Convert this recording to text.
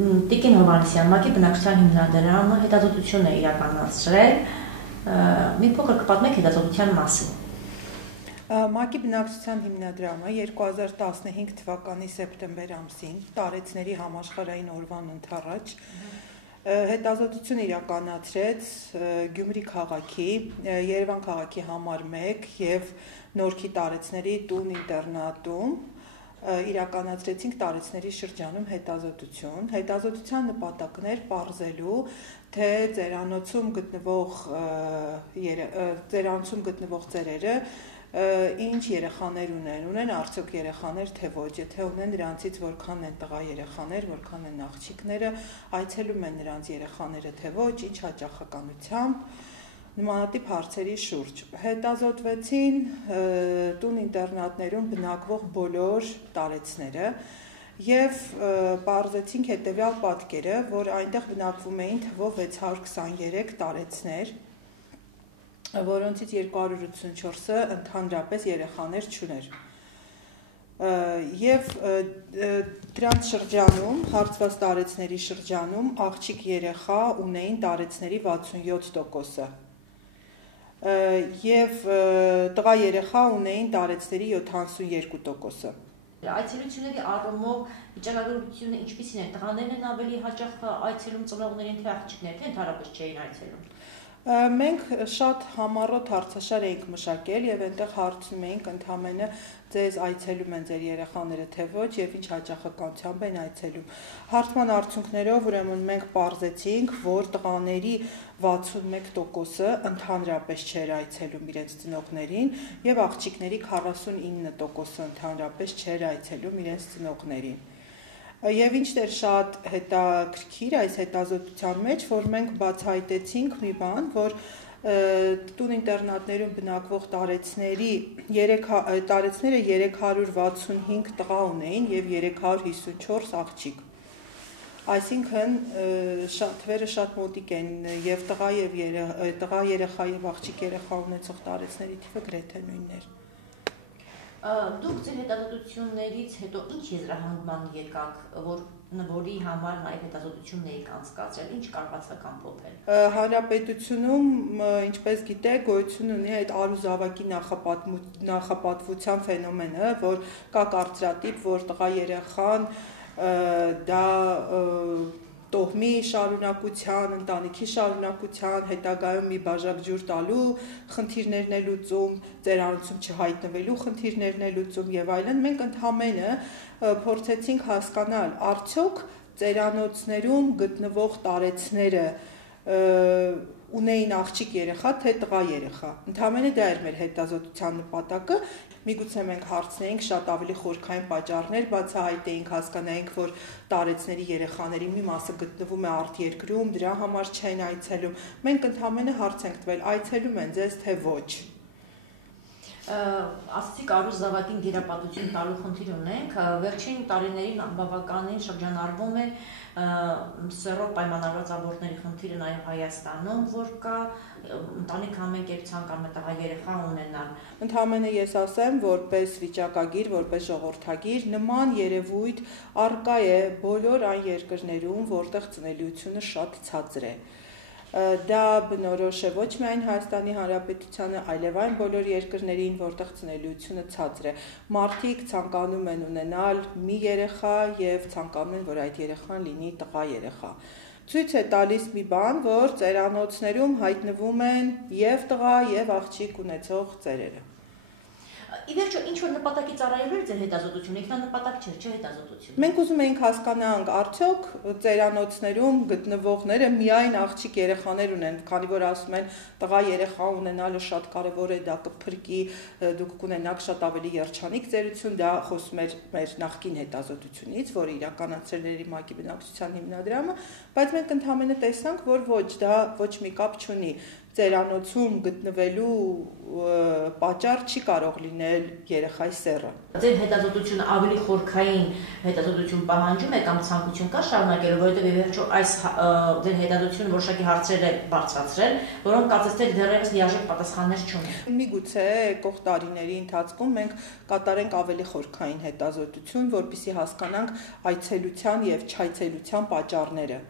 Տիկին Հովհաննիսյան, ՄԱԿ-ի բնակչության հիմնադրամը հետազոտություն է իրականացրել, մի փոքր կպատմեք հետազոտության մասին։ ՄԱԿ-ի բնակչության հիմնադրամը 2015 թվականի սեպտեմբեր ամսին, տարեցների համաշխարհային օրվան ընդառաջ, հետազոտություն իրականացրեց Գյումրի քաղաքի, Երևան քաղաքի համար 1 և Նորքի տարեցների տուն ինտերնատում իրականացրեցինք տարեցների շրջանում հետազոտություն։ Հետազոտության նպատակն էր պարզելու, թե ծերանոցում գտնվող ծերերը ինչ երեխաներ ունեն արդյոք երեխաներ թե ոչ, եթե ունեն նրանցից որքան են տղա երեխաներ, որքան են աղջիկները, այցելում են նրանց երեխաները թե ոչ, ինչ հաճախականությամբ, նմանատիպ հարցերի շուրջ։ Հետազոտվեցին տուն ինտերնատներում բնակվող բոլոր տարեցները և պարզեցինք հետևյալ պատկերը, որ այնտեղ բնակվում էին թվով 623 տարեցներ, որոնցից 284-ը ընդհանրապես երեխաներ չուներ։ Եվ դրանց շրջանում, հարցված տարեցների շրջանում, աղջիկ երեխա ունեին տարեցների 67%-ը և տղա երեխա ունեին տարեցների 72%-ը։ Այցելությունների առումով վիճակագրությունը ինչպիսին է, տղաներն են ավելի հաճախ այցելում ծնողներին, թե աղջիկները, թե ընդհանրապես չէին այցելում։ Մենք շատ համառոտ հարցաշար էինք մշակել և այնտեղ հարցնում էինք ընդամենը ձեզ այցելում են ձեր երեխաները թե ոչ և ինչ հաճախականությամբ են այցելում։ Հարցման արդյունքներով ուրեմն մենք պարզեցինք, որ տղաների 61%-ը ընդհանրապես չէր այցելում իրենց ծնողներին և աղջիկների 49%-ը ընդհանրապես չէր այցելում իրենց ծնողներին։ Եվ ինչն էր շատ հետաքրքիր այս հետազոտության մեջ, որ մենք բացահայտեցինք մի բան, որ տուն ինտերնատներում բնակվող տարեցները 365 տղա ունեին և 354 աղջիկ։ Այսինքն թվերը շատ մոտիկ են և տղա երեխա և աղջիկ երեխա ունեցող տարեցների թիվը գրեթե նույնն էր։ Դուք ձեր հետազոտություններից հետո ինչ եզրահանգման եկաք, որի համար նաև հետազոտությունն էիք անցկացրել, ինչ կարողացաք ամփոփել։ Հանրապետությունում, ինչպես գիտեք, գոյություն ունի այդ արուզավակի նախապատվության ֆենոմենը, որ կա կարծրատիպ, որ տղա երեխան դա տոհմի շարունակության, ընտանիքի շարունակության, հետագայում մի բաժակ ջուր տալու խնդիրներն է լուծում, ծերանոցում չհայտնվելու խնդիրներն է լուծում և այլն, մենք ընդամենը փորձեցինք հասկանալ, արդյոք ծերանոցներում գտնվող տարեցները ունեին աղջիկ երեխա, թե տղա երեխա։ Ընդամենը դա էր մեր հետազոտության նպատակը, միգուցե մենք հարցնեինք շատ ավելի խորքային պատճառներ, բացահայտեինք, հասկանայինք, որ տարեցների երեխաների մի մասը գտնվում է արտերկրում, դրա համար չեն այցելում։ Մենք ընդամենը հարց ենք տվել, այցելում են ձեզ, թե ոչ։ Ասացիք արուզավակին գերապատվություն տալու խնդիր ունենք, վերջին տարիներին բավականին շրջանառվում է սեռով պայմանավորված աբորտների խնդիրը նաև Հայաստանում, որ կա, ընտանիք ամեն կերպ ցանկանում է տղա երեխա ունենալ։ Ընդամենը ես ասեմ, որպես վիճակագիր, որպես ժողովրդագիր, նման երևույթ առկա է բոլոր այն երկրներում, որտեղ ծնելիությունը շատ ցածր է։ Դա բնորոշ է ոչ միայն Հայաստանի Հանրապետությանը, այլև այն բոլոր երկրներին, որտեղ ծնելիությունը ցածր է։ Մարդիկ ցանկանում են ունենալ մի երեխա և ցանկանում են, որ այդ երեխան լինի տղա երեխա։ Ցույց է տալիս մի բան, որ ծերանոցներում հայտնվում են և տղա և աղջիկ ունեցող ծերերը։ Ի վերջո, ինչ-որ նպատակի ծառայելու էր ձեր հետազոտությունը, ինքնանպատակ չէր, չէ՞ հետազոտությունը։ Մենք ուզում էինք հասկանանք, արդյոք ծերանոցներում գտնվողները միայն աղջիկ երեխաներ ունեն, քանի որ ասում են տղա երեխա ունենալը շատ կարևոր է, դա կփրկի, դուք կունենաք շատ ավելի երջանիկ ծերություն, դա խոսում էր մեր նախկին հետազոտությունից, որը իրականացրել էր ՄԱԿ-ի բնակչության հիմնադրամը, բայց մենք ընդամենը տեսանք, որ ոչ, դա ոչ մի կապ չունի։ ծերանոցում գտնվելու պատճառ չի կարող լինել երեխայի սեռը։ Ձեր հետազոտությունը ավելի խորքային հետազոտություն պահանջում է կամ ցանկություն կա շարունակելու, որովհետև ի վերջո այս ձեր հետազոտությունը որոշակի հարցեր է բարձրացրել, որոնք կարծես դեռևս լիարժեք պատասխաններ չունեն։ Միգուցե եկող տարիների ընթացքում մենք կատարենք ավելի խորքային հետազոտություն, որպեսզի հասկանանք այցելության եւ չայցելության պատճառները։